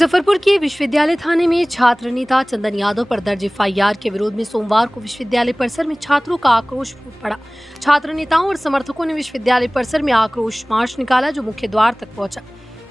मुजफ्फरपुर के विश्वविद्यालय थाने में छात्र नेता चंदन यादव पर दर्ज एफआईआर के विरोध में सोमवार को विश्वविद्यालय परिसर में छात्रों का आक्रोश फूट पड़ा। छात्र नेताओं और समर्थकों ने विश्वविद्यालय परिसर में आक्रोश मार्च निकाला जो मुख्य द्वार तक पहुंचा।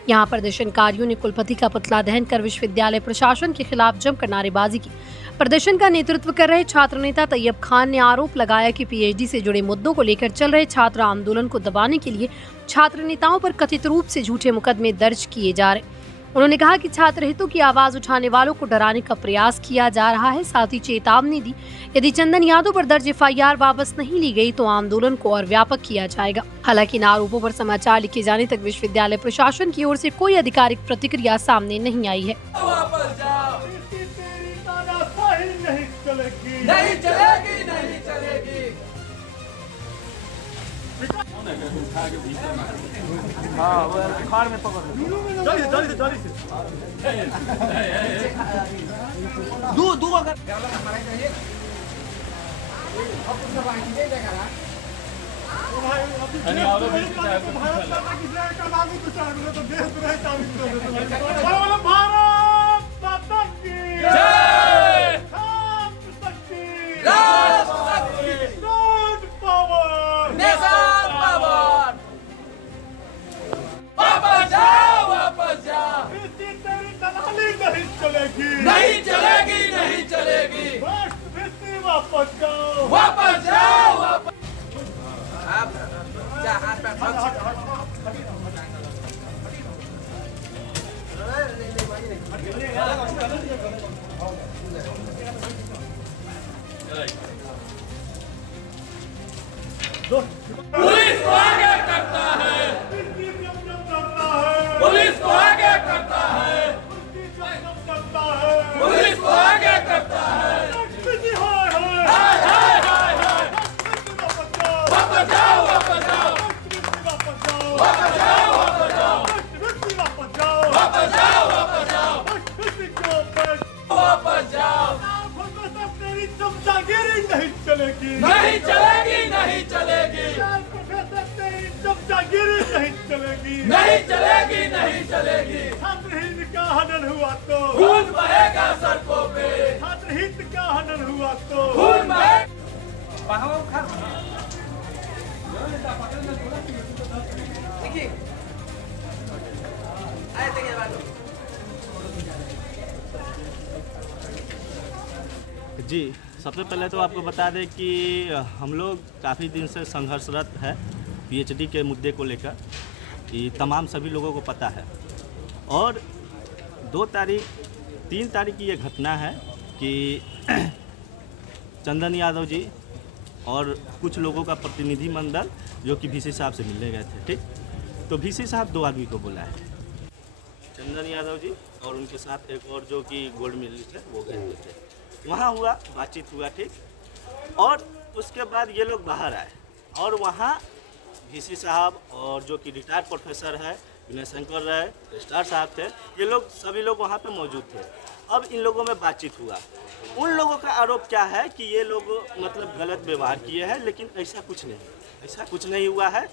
यहां प्रदर्शनकारियों ने कुलपति का पुतला दहन कर विश्वविद्यालय प्रशासन के खिलाफ जमकर नारेबाजी की। प्रदर्शन का नेतृत्व कर रहे छात्र नेता तैयब खान ने आरोप लगाया कि पीएचडी से जुड़े मुद्दों को लेकर चल रहे छात्र आंदोलन को दबाने के लिए छात्र नेताओं पर कथित रूप से झूठे मुकदमे दर्ज किए जा रहे। उन्होंने कहा कि छात्र हितों की आवाज उठाने वालों को डराने का प्रयास किया जा रहा है। साथ ही चेतावनी दी यदि चंदन यादव पर दर्ज एफआईआर वापस नहीं ली गई तो आंदोलन को और व्यापक किया जाएगा। हालांकि इन आरोपों पर समाचार लिखे जाने तक विश्वविद्यालय प्रशासन की ओर से कोई आधिकारिक प्रतिक्रिया सामने नहीं आई है। हाँ वो खाड़ में पकड़ जल्दी से दू अगर नहीं चलेगी, नहीं चलेगी। वापस जाओ, वापस जाओ, वापस। आप जा हाथ पे पुलिस को आगे करता है, पुलिस को आगे करता है, पुलिस को आगे करता है। वापस जाओ, वापस जाओ, वापस जाओ, वापस जाओ, वापस जाओ, वापस जाओ, वापस जाओ। तेरी चमचागिरी नहीं चलेगी, नहीं चलेगी, नहीं चलेगी। तेरी चमचागिरी नहीं चलेगी, नहीं चलेगी, नहीं चलेगी। छात्रहित का हनन हुआ तो खून बहेगा सड़कों पे, छात्रहित का हनन हुआ तो खून बहेगा। जी, सबसे पहले तो आपको बता दें कि हम लोग काफ़ी दिन से संघर्षरत है पीएचडी के मुद्दे को लेकर। ये तमाम सभी लोगों को पता है और 3 तारीख की ये घटना है कि चंदन यादव जी और कुछ लोगों का प्रतिनिधि मंडल जो कि वीसी साहब से मिलने गए थे। ठीक, तो वीसी साहब 2 आदमी को बुलाए, चंदन यादव जी और उनके साथ एक और जो कि गोल्ड मेडलिस्ट है वो गए थे। वहाँ हुआ, बातचीत हुआ। ठीक, और उसके बाद ये लोग बाहर आए और वहाँ वीसी साहब और जो कि रिटायर्ड प्रोफेसर है विनय शंकर राय, रजिस्ट्रार साहब थे, ये लोग सभी लोग वहाँ पे मौजूद थे। अब इन लोगों में बातचीत हुआ। उन लोगों का आरोप क्या है कि ये लोग मतलब गलत व्यवहार किए हैं, लेकिन ऐसा कुछ नहीं, ऐसा कुछ नहीं हुआ है।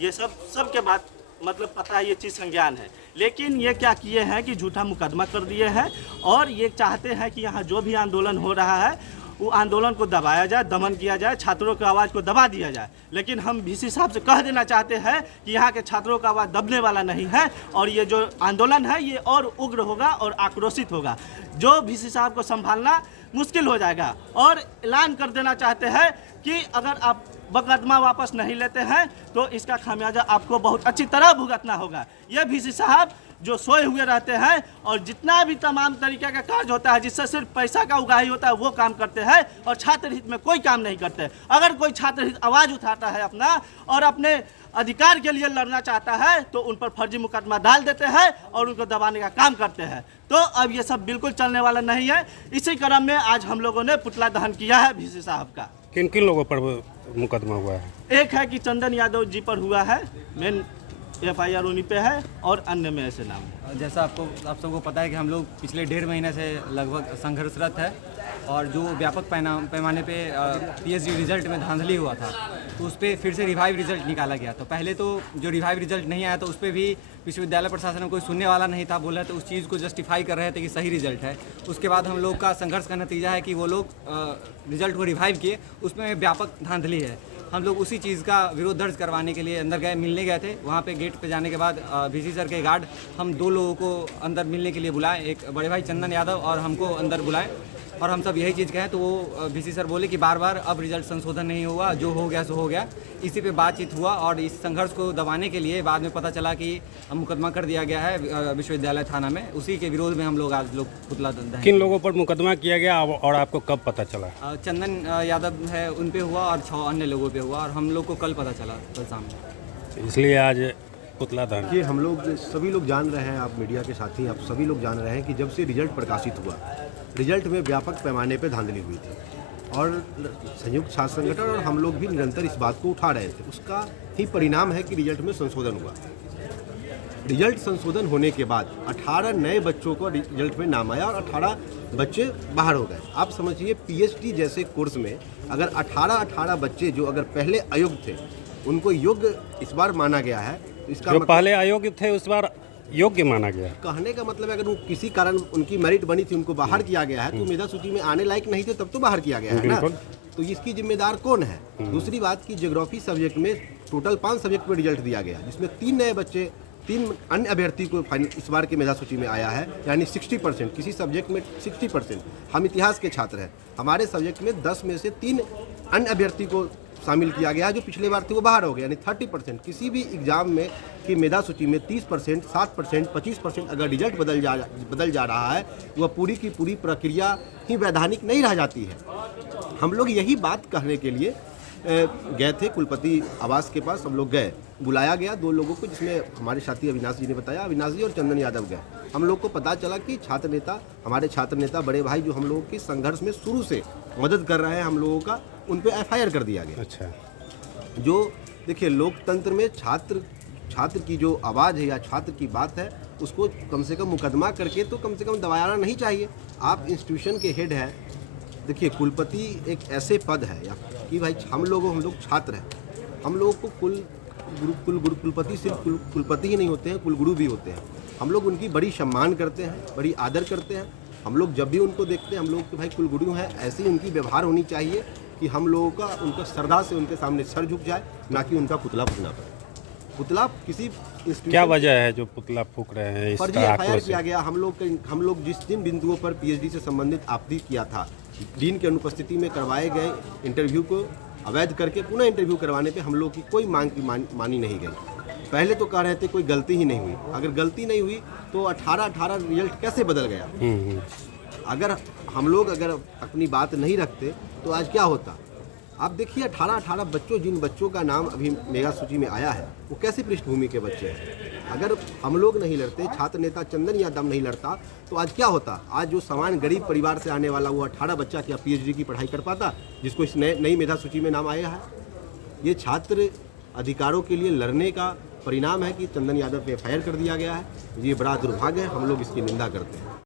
ये सबके बात मतलब पता है, ये चीज़ संज्ञान है। लेकिन ये क्या किए हैं कि झूठा मुकदमा कर दिए हैं और ये चाहते हैं कि यहाँ जो भी आंदोलन हो रहा है वो आंदोलन को दबाया जाए, दमन किया जाए, छात्रों की आवाज़ को दबा दिया जाए। लेकिन हम वीसी साहब से कह देना चाहते हैं कि यहाँ के छात्रों का आवाज़ दबने वाला नहीं है और ये जो आंदोलन है ये और उग्र होगा और आक्रोशित होगा, जो वीसी साहब को संभालना मुश्किल हो जाएगा। और ऐलान कर देना चाहते हैं कि अगर आप मुकदमा वापस नहीं लेते हैं तो इसका खामियाजा आपको बहुत अच्छी तरह भुगतना होगा। ये वीसी साहब जो सोए हुए रहते हैं और जितना भी तमाम तरीके का कार्य होता है जिससे सिर्फ पैसा का उगाही होता है वो काम करते हैं और छात्र हित में कोई काम नहीं करते। अगर कोई छात्र हित आवाज़ उठाता है अपना और अपने अधिकार के लिए लड़ना चाहता है तो उन पर फर्जी मुकदमा डाल देते हैं और उनको दबाने का काम करते हैं। तो अब ये सब बिल्कुल चलने वाला नहीं है। इसी क्रम में आज हम लोगों ने पुतला दहन किया है वीसी साहब का। किन किन लोगों पर मुकदमा हुआ है? एक है कि चंदन यादव जी पर हुआ है मेन FIR उन्हीं पे है और अन्य में ऐसे नाम है। जैसा आप सबको पता है कि हम लोग पिछले 1.5 महीने से लगभग संघर्षरत है और जो व्यापक पैमाने पे PhD रिजल्ट में धांधली हुआ था तो उस पर फिर से रिवाइव रिजल्ट निकाला गया। तो पहले तो जो रिवाइव रिजल्ट नहीं आया तो उस पर भी विश्वविद्यालय प्रशासन में कोई सुनने वाला नहीं था, बोल रहे थे उस चीज़ को जस्टिफाई कर रहे थे कि सही रिजल्ट है। उसके बाद हम लोग का संघर्ष का नतीजा है कि वो लोग रिजल्ट को रिवाइव किए, उसमें व्यापक धांधली है। हम लोग उसी चीज़ का विरोध दर्ज करवाने के लिए अंदर गए, मिलने गए थे। वहाँ पे गेट पे जाने के बाद VC सर के गार्ड हम 2 लोगों को अंदर मिलने के लिए बुलाए, एक बड़े भाई चंदन यादव और हमको अंदर बुलाए और हम सब यही चीज़ कहें तो वो VC सर बोले कि बार बार अब रिजल्ट संशोधन नहीं हुआ, जो हो गया सो हो गया। इसी पे बातचीत हुआ और इस संघर्ष को दबाने के लिए बाद में पता चला कि मुकदमा कर दिया गया है विश्वविद्यालय थाना में। उसी के विरोध में हम लोग आज पुतला दहन। किन लोगों पर मुकदमा किया गया और आपको कब पता चला? चंदन यादव है उन पे हुआ और 6 अन्य लोगों पे हुआ और हम लोग को कल पता चला, कल सामने। इसलिए आज पुतला दहन। ये हम लोग सभी लोग जान रहे हैं, आप मीडिया के साथी आप सभी लोग जान रहे हैं कि जब से रिजल्ट प्रकाशित हुआ, रिजल्ट में व्यापक पैमाने पर धांधली हुई थी और संयुक्त छात्र संगठन और हम लोग भी निरंतर इस बात को उठा रहे थे। उसका ही परिणाम है कि रिजल्ट में संशोधन हुआ। रिजल्ट संशोधन होने के बाद 18 नए बच्चों को रिजल्ट में नाम आया और 18 बच्चे बाहर हो गए। आप समझिए PhD जैसे कोर्स में अगर 18 बच्चे जो अगर पहले अयोग्य थे उनको योग्य इस बार माना गया है, तो इसका जो पहले अयोग्य थे उस बार योग्य माना गया। कहने का मतलब है अगर वो किसी कारण उनकी मेरिट बनी थी, उनको बाहर किया गया है तो मेधा सूची में आने लायक नहीं थे, तब तो बाहर किया गया है ना। तो इसकी जिम्मेदार कौन है? दूसरी बात की ज्योग्राफी सब्जेक्ट में टोटल 5 सब्जेक्ट में रिजल्ट दिया गया, जिसमें 3 नए बच्चे, 3 अन्य अभ्यर्थी को इस बार के मेधा सूची में आया है, यानी 60%। किसी सब्जेक्ट में 60%। हम इतिहास के छात्र हैं, हमारे सब्जेक्ट में 10 में से 3 अन्य अभ्यर्थी को शामिल किया गया है, जो पिछले बार थे वो बाहर हो गए, यानी 30%। किसी भी एग्जाम में की मेधा सूची में 30%, 7%, 25% अगर रिजल्ट बदल जा रहा है, वह पूरी की पूरी प्रक्रिया ही वैधानिक नहीं रह जाती है। हम लोग यही बात कहने के लिए गए थे कुलपति आवास के पास। हम लोग गए, बुलाया गया 2 लोगों को, जिसमें हमारे साथी अविनाश जी ने बताया, अविनाश जी और चंदन यादव गए। हम लोग को पता चला कि छात्र नेता, हमारे छात्र नेता बड़े भाई जो हम लोगों के संघर्ष में शुरू से मदद कर रहे हैं हम लोगों का, उन पे FIR कर दिया गया। अच्छा, जो देखिए लोकतंत्र में छात्र की जो आवाज़ है या छात्र की बात है, उसको कम से कम मुकदमा करके तो कम से कम दबाना नहीं चाहिए। आप इंस्टीट्यूशन के हेड हैं, देखिए कुलपति एक ऐसे पद है या कि भाई हम लोग छात्र हैं, हम लोगों को कुलपति सिर्फ कुलपति ही नहीं होते हैं, कुलगुरु भी होते हैं। हम लोग उनकी बड़ी सम्मान करते हैं, बड़ी आदर करते हैं। हम लोग जब भी उनको देखते हैं हम लोग कि भाई कुलगुरु हैं, ऐसी उनकी व्यवहार होनी चाहिए कि हम लोगों का उनका श्रद्धा से उनके सामने सर झुक जाए, ना कि उनका पुतला फूकना पड़े। पुतला किसी क्या वजह है जो पुतला फूक रहे हैं? फर्जी FIR किया गया। हम लोग जिन बिंदुओं पर PhD से संबंधित आपत्ति किया था, डीन की अनुपस्थिति में करवाए गए इंटरव्यू को अवैध करके पुनः इंटरव्यू करवाने पे हम लोग की कोई मांग की मानी नहीं गई। पहले तो कह रहे थे कोई गलती ही नहीं हुई। अगर गलती नहीं हुई तो 18 रिजल्ट कैसे बदल गया? अगर हम लोग अपनी बात नहीं रखते तो आज क्या होता? आप देखिए 18 बच्चों, जिन बच्चों का नाम अभी मेगा सूची में आया है, वो कैसी पृष्ठभूमि के बच्चे हैं। अगर हम लोग नहीं लड़ते, छात्र नेता चंदन यादव नहीं लड़ता, तो आज क्या होता? आज जो सामान्य गरीब परिवार से आने वाला वो 18 बच्चा क्या PhD की पढ़ाई कर पाता, जिसको इस नई मेधा सूची में नाम आया है? ये छात्र अधिकारों के लिए लड़ने का परिणाम है कि चंदन यादव पे FIR कर दिया गया है। ये बड़ा दुर्भाग्य है, हम लोग इसकी निंदा करते हैं।